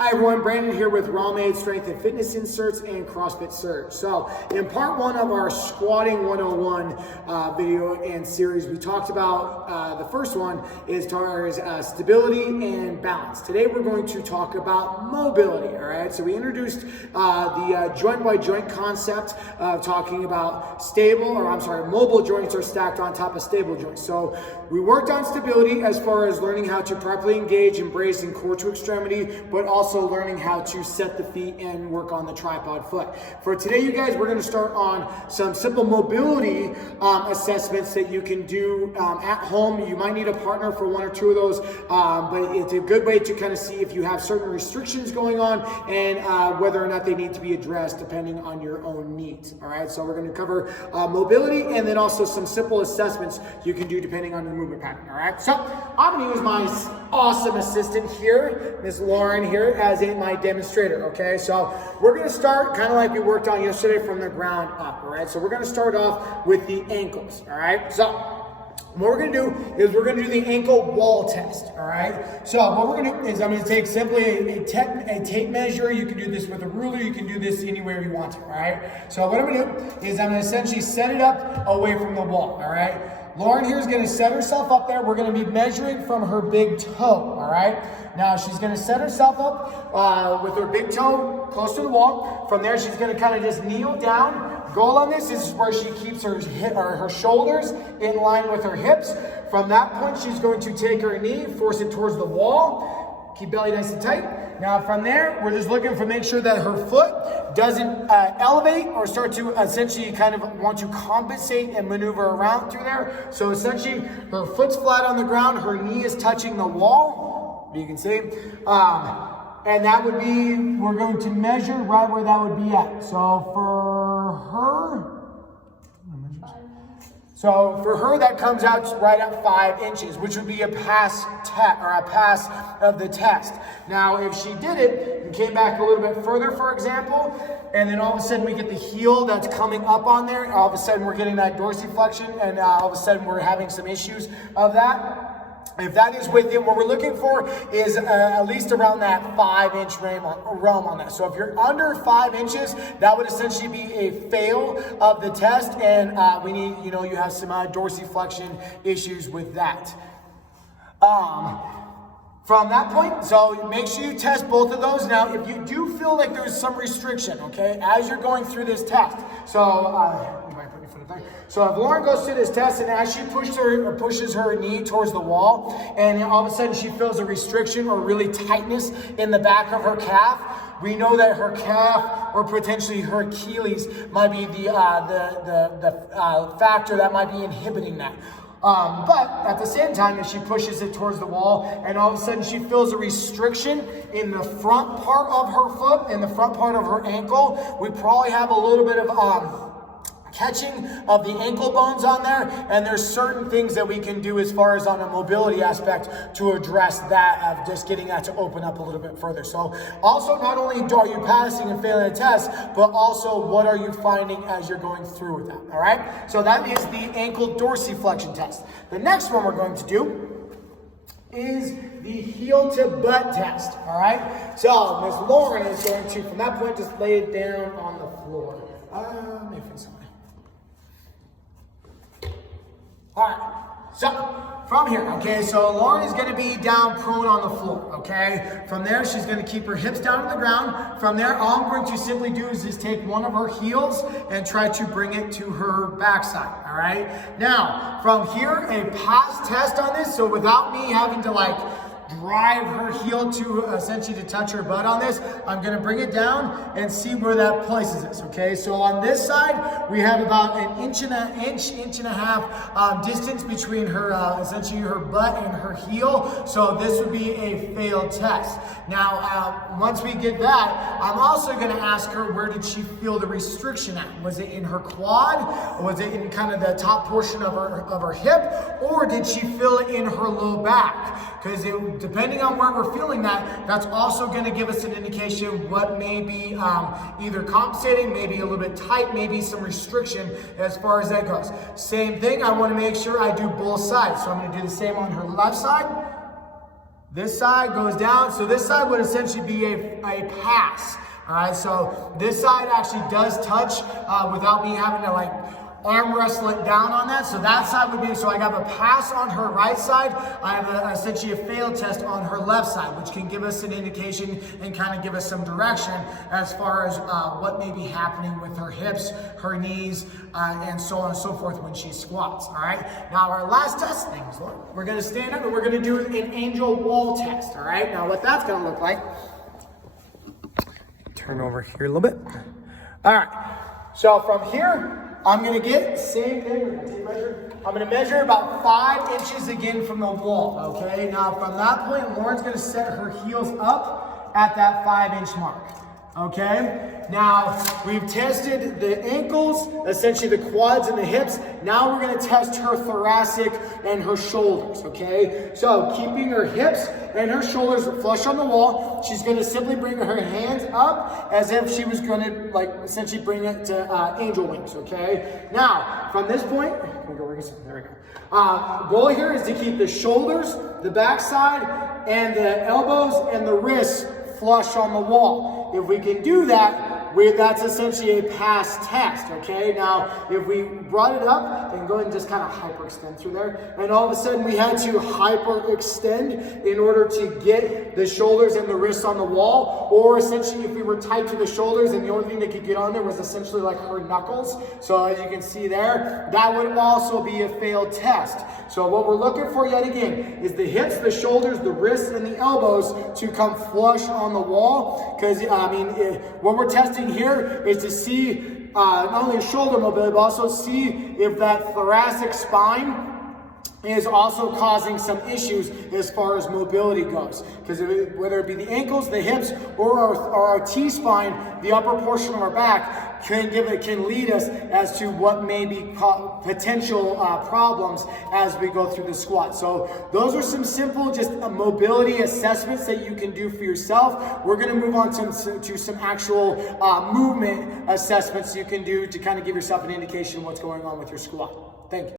Hi everyone, Brandon here with Raw-Made Strength and Fitness Inserts and CrossFit Surge. So in part one of our Squatting 101 video and series, we talked about the first one is stability and balance. Today we're going to talk about mobility, all right? So we introduced the joint by joint concept of talking about mobile joints are stacked on top of stable joints. So we worked on stability as far as learning how to properly engage and brace in core to extremity, but also learning how to set the feet and work on the tripod foot. For today, you guys, we're going to start on some simple mobility assessments that you can do at home. You might need a partner for one or two of those, but it's a good way to kind of see if you have certain restrictions going on and whether or not they need to be addressed depending on your own needs. All right, so we're going to cover mobility and then also some simple assessments you can do depending on your movement pattern. All right, so I'm going to use my awesome assistant here, Miss Lauren here, as my demonstrator. Okay, so we're going to start kind of like we worked on yesterday from the ground up. All right, so we're going to start off with the ankles. All right, so what we're going to do is we're going to do the ankle wall test. All right, so what we're going to do is I'm going to take simply a tape measure. You can do this with a ruler, you can do this anywhere you want to. All right, so what I'm going to do is I'm going to essentially set it up away from the wall. All right, Lauren here is going to set herself up there. We're going to be measuring from her big toe. All right, now she's going to set herself up with her big toe close to the wall. From there, she's going to kind of just kneel down. Goal on this is where she keeps her shoulders in line with her hips. From that point, she's going to take her knee, force it towards the wall. Keep belly nice and tight. Now from there, we're just looking to make sure that her foot doesn't elevate or start to essentially kind of want to compensate and maneuver around through there. So essentially, her foot's flat on the ground, her knee is touching the wall, you can see. And that would be, we're going to measure right where that would be at. So for her, that comes out right at 5 inches, which would be a pass of the test. Now, if she did it and came back a little bit further, for example, and then all of a sudden we get the heel that's coming up on there, all of a sudden we're getting that dorsiflexion, and all of a sudden we're having some issues of that. If that is within, what we're looking for is at least around that 5-inch realm on that. So if you're under 5 inches, that would essentially be a fail of the test, and we need, you have some dorsiflexion issues with that. From that point, so make sure you test both of those. Now, if you do feel like there's some restriction, okay, as you're going through this test, so so if Lauren goes through this test and as she pushes her knee towards the wall and all of a sudden she feels a restriction or really tightness in the back of her calf, we know that her calf or potentially her Achilles might be the factor that might be inhibiting that. But at the same time, if she pushes it towards the wall and all of a sudden she feels a restriction in the front part of her foot, in the front part of her ankle, we probably have a little bit of catching of the ankle bones on there, and there's certain things that we can do as far as on a mobility aspect to address that, of just getting that to open up a little bit further. So also, not only are you passing and failing the test, but also what are you finding as you're going through with that, all right? So that is the ankle dorsiflexion test. The next one we're going to do is the heel to butt test, all right? So Ms. Lauren is going to, from that point, just lay it down on the floor. Let me fix something. All right, so from here, okay, so Lauren is going to be down prone on the floor, okay? From there, she's going to keep her hips down to the ground. From there, all I'm going to simply do is just take one of her heels and try to bring it to her backside, all right? Now, from here, a pass test on this, so without me having to drive her heel to essentially to touch her butt on this, I'm going to bring it down and see where that places us, okay? So on this side, we have about an inch and a half distance between her, essentially her butt and her heel. So this would be a failed test. Now, once we get that, I'm also going to ask her, where did she feel the restriction at? Was it in her quad? Was it in kind of the top portion of her hip? Or did she feel it in her low back? Because depending on where we're feeling that, that's also going to give us an indication what may be either compensating, maybe a little bit tight, maybe some restriction as far as that goes. Same thing, I want to make sure I do both sides. So I'm going to do the same on her left side. This side goes down. So this side would essentially be a pass. All right, so this side actually does touch without me having to like arm wrestle it down on that. So that side would be, so I have a pass on her right side. I have essentially a failed test on her left side, which can give us an indication and kind of give us some direction as far as what may be happening with her hips, her knees, and so on and so forth when she squats. All right. Now our last test things, we're going to stand up and we're going to do an angel wall test. All right. Now what that's going to look like. Turn over here a little bit. All right. So from here, I'm gonna get, same thing, we're gonna take measure. I'm gonna measure about 5 inches again from the wall, okay? Now from that point, Lauren's gonna set her heels up at that 5-inch mark, okay? Now, we've tested the ankles, essentially the quads and the hips. Now we're gonna test her thoracic and her shoulders, okay? So keeping her hips and her shoulders flush on the wall, she's gonna simply bring her hands up as if she was gonna like essentially bring it to angel wings, okay? Now, from this point, there we go. Goal here is to keep the shoulders, the backside, and the elbows and the wrists flush on the wall. If we can do that, that's essentially a pass test, okay? Now, if we brought it up and go ahead and just kind of hyperextend through there, and all of a sudden we had to hyperextend in order to get the shoulders and the wrists on the wall, or essentially if we were tight to the shoulders and the only thing that could get on there was essentially like her knuckles. So as you can see there, that would also be a failed test. So what we're looking for yet again is the hips, the shoulders, the wrists, and the elbows to come flush on the wall. Because what we're testing here is to see not only shoulder mobility, but also see if that thoracic spine is also causing some issues as far as mobility goes. Because whether it be the ankles, the hips, or our T-spine, the upper portion of our back, can lead us as to what may be potential problems as we go through the squat. So those are some simple just mobility assessments that you can do for yourself. We're going to move on to some actual movement assessments you can do to kind of give yourself an indication of what's going on with your squat. Thank you.